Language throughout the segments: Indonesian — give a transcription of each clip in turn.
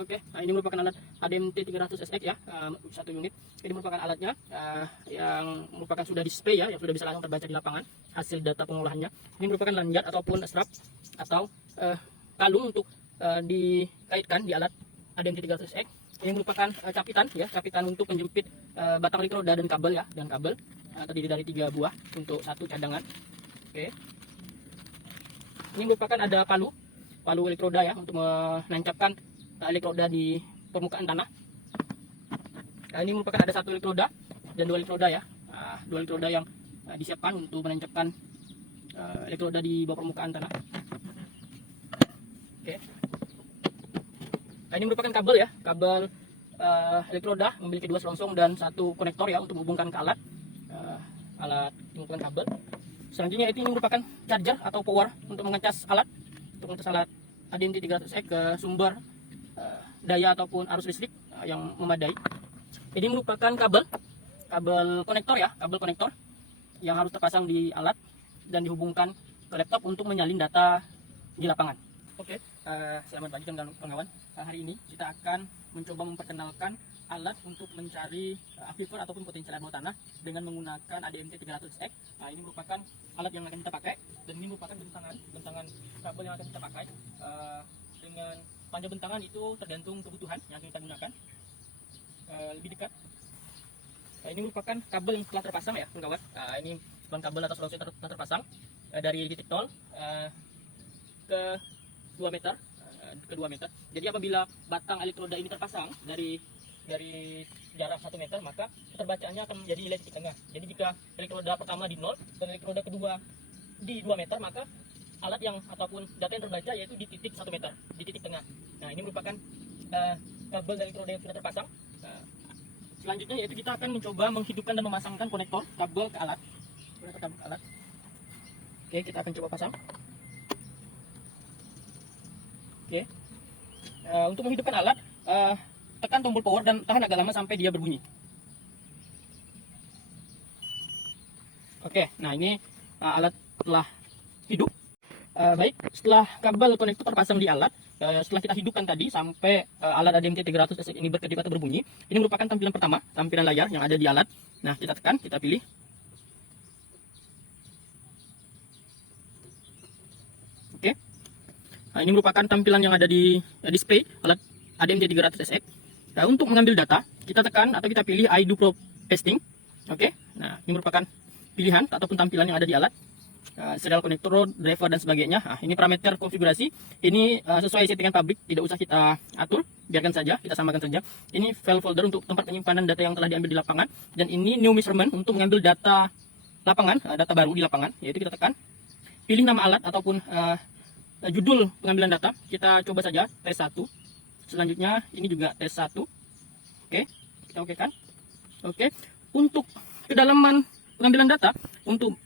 Oke, nah ini merupakan alat ADMT 300SX ya, satu unit. Ini merupakan alatnya yang merupakan sudah display ya, yang sudah bisa langsung terbaca di lapangan hasil data pengolahannya. Ini merupakan lanjat ataupun strap atau kalung untuk dikaitkan di alat ADMT 300SX. Ini merupakan capitan ya, capitan untuk menjepit batang elektroda dan kabel ya, dan kabel terdiri dari 3 buah untuk satu cadangan. Oke. Ini merupakan ada palu elektroda ya untuk menancapkan elektroda di permukaan tanah. Nah, ini merupakan ada satu elektroda dan 2 elektroda ya, 2 elektroda yang disiapkan untuk menancapkan elektroda di bawah permukaan tanah. Oke. Nah, ini merupakan kabel ya, kabel elektroda memiliki 2 selongsong dan 1 konektor ya untuk menghubungkan ke alat penghubungan kabel. Selanjutnya ini merupakan charger atau power untuk mengecas alat ADMT 300X ke sumber daya ataupun arus listrik yang memadai. Ini merupakan kabel konektor ya, kabel konektor yang harus terpasang di alat dan dihubungkan ke laptop untuk menyalin data di lapangan. Oke, selamat pagi teman-teman pengawan. Hari ini kita akan mencoba memperkenalkan alat untuk mencari aquifer ataupun potensial air bawah tanah dengan menggunakan ADMT 300X. Nah, ini merupakan alat yang akan kita pakai dan ini merupakan bentangan kabel yang akan kita pakai. Dengan panjang bentangan itu tergantung kebutuhan yang akan kita gunakan. Lebih dekat. Nah, ini merupakan kabel yang telah terpasang ya, kawan. Ini ban kabel atau solusi telah terpasang dari titik nol ke 2 meter, Jadi apabila batang elektroda ini terpasang dari jarak 1 meter, maka keterbacaannya akan menjadi nilai titik tengah. Jadi jika elektroda pertama di 0 dan elektroda kedua di 2 meter, maka alat yang ataupun data yang terbaca yaitu di titik 1 meter, di titik tengah. Nah, ini merupakan kabel dari elektroda yang sudah terpasang. Selanjutnya yaitu kita akan mencoba menghidupkan dan memasangkan konektor kabel ke alat. Oke, kita akan coba pasang. Oke. Untuk menghidupkan alat, tekan tombol power dan tahan agak lama sampai dia berbunyi. Oke, nah ini alat telah hidup. Baik, setelah kabel konektor terpasang di alat, setelah kita hidupkan tadi sampai alat ADMT 300 ini berkedip atau berbunyi, ini merupakan tampilan pertama, tampilan layar yang ada di alat. Nah, kita tekan, kita pilih. Oke. Nah, ini merupakan tampilan yang ada di display alat ADMT 300SX. Nah, untuk mengambil data, kita tekan atau kita pilih I do pro pasting. Oke. Nah, ini merupakan pilihan ataupun tampilan yang ada di alat. Serial konektor, driver dan sebagainya. Nah, ini parameter konfigurasi. Ini sesuai settingan pabrik, tidak usah kita atur, biarkan saja, kita samakan saja. Ini file folder untuk tempat penyimpanan data yang telah diambil di lapangan, dan ini new measurement untuk mengambil data lapangan, data baru di lapangan, yaitu kita tekan, pilih nama alat ataupun judul pengambilan data. Kita coba saja tes 1. Selanjutnya ini juga tes 1. Oke, kita okekan. Oke, untuk kedalaman pengambilan data, untuk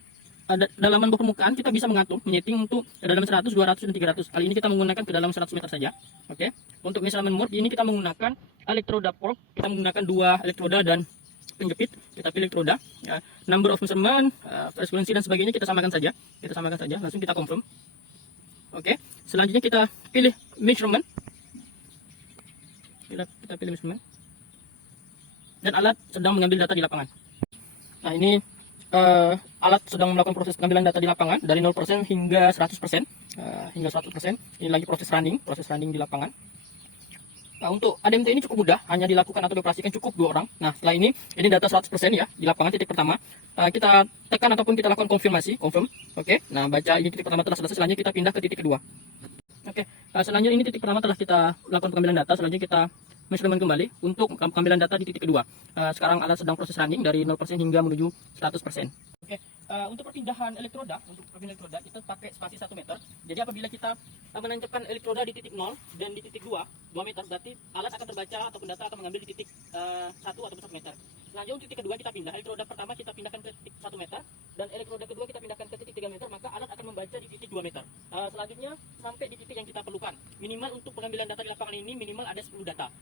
dalaman bawah permukaan kita bisa mengatur, menyeting untuk kedalaman 100, 200, dan 300. Kali ini kita menggunakan kedalaman 100 meter saja. Oke. Untuk measurement mode ini kita menggunakan elektroda probe. Kita menggunakan 2 elektroda dan penjepit. Kita pilih elektroda. Ya. Number of measurement, frekuensi dan sebagainya kita samakan saja. Langsung kita confirm. Oke. Selanjutnya kita pilih measurement. Kita pilih measurement. Dan alat sedang mengambil data di lapangan. Nah, ini alat sedang melakukan proses pengambilan data di lapangan dari 0% hingga 100%. Ini lagi proses running di lapangan. Nah, untuk ADMT ini cukup mudah, hanya dilakukan atau dioperasikan cukup 2 orang. Nah, setelah ini data 100% ya di lapangan titik pertama. Kita tekan ataupun kita lakukan konfirmasi, confirm. Oke. Nah, baca ini titik pertama telah selesai, selanjutnya kita pindah ke titik kedua. Oke. Selanjutnya ini titik pertama telah kita lakukan pengambilan data, selanjutnya kita measurement kembali untuk pengambilan data di titik kedua. Sekarang alat sedang proses running dari 0% hingga menuju 100%. Oke, untuk perpindahan elektroda, kita pakai spasi 1 meter. Jadi apabila kita menancapkan elektroda di titik 0 dan di titik 2 meter, berarti alat akan terbaca ataupun data akan mengambil di titik 1 ataupun 1 meter. Selanjutnya untuk titik kedua kita pindah, elektroda pertama kita pindahkan ke titik 1 meter dan elektroda kedua kita pindahkan ke titik 3 meter, maka alat akan membaca di titik 2 meter. Selanjutnya sampai di titik yang kita perlukan. Minimal untuk pengambilan data di lapangan ini minimal ada 10 data.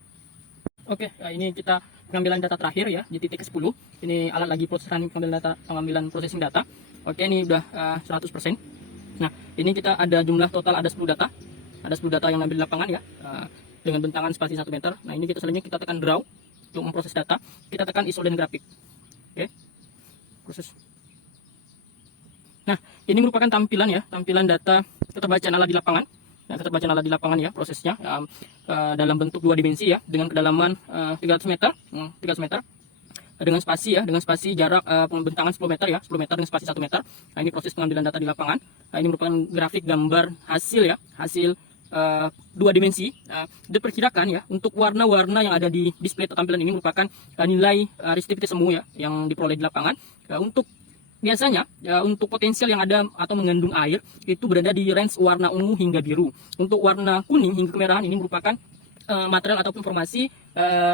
Oke, ini kita pengambilan data terakhir ya di titik 10. Ini alat lagi proses running pengambilan processing data. Oke, ini udah 100%. Nah, ini kita ada jumlah total ada 10 data. Ada 10 data yang ambil di lapangan ya. dengan bentangan spasi 1 meter. Nah, ini kita selanjutnya kita tekan draw untuk memproses data. Kita tekan isolate grafik. Oke. Proses. Nah, ini merupakan tampilan ya, tampilan data keterbacaan alat di lapangan. Nah, keterbacaan alat di lapangan ya, prosesnya dalam bentuk 2 dimensi ya, dengan kedalaman 300 meter, 300 meter. Dengan spasi ya, dengan spasi jarak pembentangan 10 meter ya, 10 meter dengan spasi 1 meter. Nah, ini proses pengambilan data di lapangan. Nah, ini merupakan grafik gambar hasil ya, hasil 2 dimensi. Diperkirakan ya, untuk warna-warna yang ada di display tampilan ini merupakan nilai resistivity semu ya, yang diperoleh di lapangan. Untuk biasanya untuk potensial yang ada atau mengandung air itu berada di range warna ungu hingga biru. Untuk warna kuning hingga kemerahan ini merupakan material ataupun formasi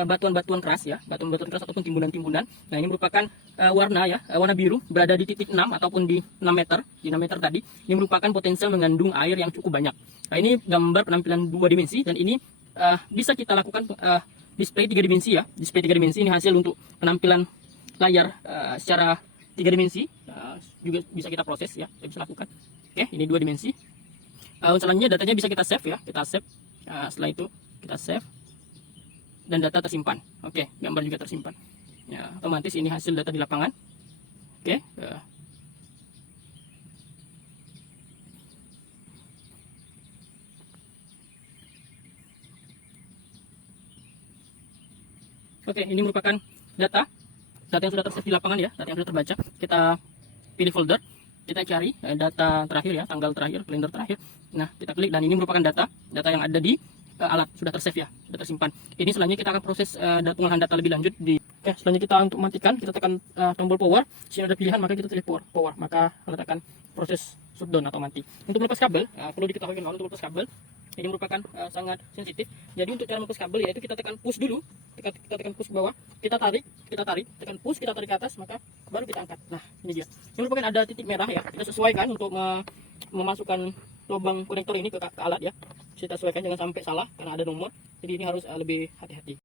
batuan-batuan keras ya, batuan-batuan keras ataupun timbunan-timbunan. Nah, ini merupakan warna ya, warna biru berada di titik 6 ataupun di 6 meter, di 6 meter tadi. Ini merupakan potensial mengandung air yang cukup banyak. Nah, ini gambar penampilan 2 dimensi dan ini bisa kita lakukan display 3 dimensi ya. Display 3 dimensi ini hasil untuk penampilan layar secara 3 dimensi, juga bisa kita proses ya, kita bisa lakukan. Oke, ini 2 dimensi. Selanjutnya datanya bisa kita save ya, kita save. Setelah itu kita save dan data tersimpan. Oke, gambar juga tersimpan. Ya, otomatis ini hasil data di lapangan. Oke. Oke, ini merupakan data yang sudah tersave di lapangan ya, data yang sudah terbaca. Kita pilih folder, kita cari data terakhir ya, tanggal terakhir, kalender terakhir. Nah, kita klik dan ini merupakan data yang ada di alat, sudah tersave ya, sudah tersimpan. Ini selanjutnya kita akan proses pengolahan data lebih lanjut di. Oke, selanjutnya kita untuk matikan, kita tekan tombol power. Sini ada pilihan, maka kita pilih power, maka kita tekan proses shutdown atau mati. Untuk melepas kabel, perlu diketahui untuk melepas kabel ini merupakan sangat sensitif. Jadi untuk cara melepas kabel yaitu kita tekan push dulu, kita tekan push ke bawah, kita tarik, tekan push, kita tarik ke atas, maka baru kita angkat. Nah, ini dia. Ini merupakan ada titik merah ya. Kita sesuaikan untuk memasukkan lubang konektor ini ke alat ya. Kita sesuaikan, jangan sampai salah karena ada nomor. Jadi ini harus lebih hati-hati.